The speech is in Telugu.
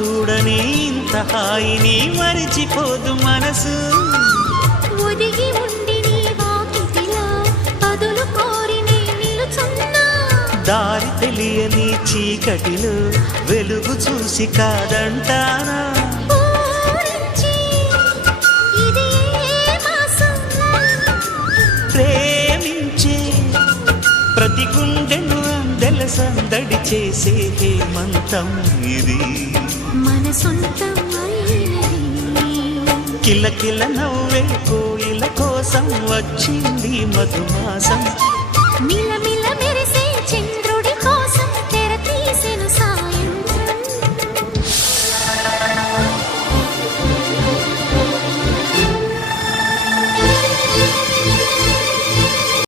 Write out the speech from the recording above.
చూడని ఇంత హాయిని మరిచిపోదు మనసు. ఒదిగి ఉండి నీ వాకిటిలో బదులు కోరి నే నిలుచున్నా. దారి తెలియని చీకటిలో వెలుగు చూసి కాదంటానా. ఊరించి ఇది ఏ మాసం? ప్రేమించే ప్రతి గుండెను అందెల సందడి చేసే హేమంతం ఇది. మన సొంతం అయినది. కిలకిల నవ్వే కోయిల కోసం వచ్చింది మధుమాసం. మిలమిల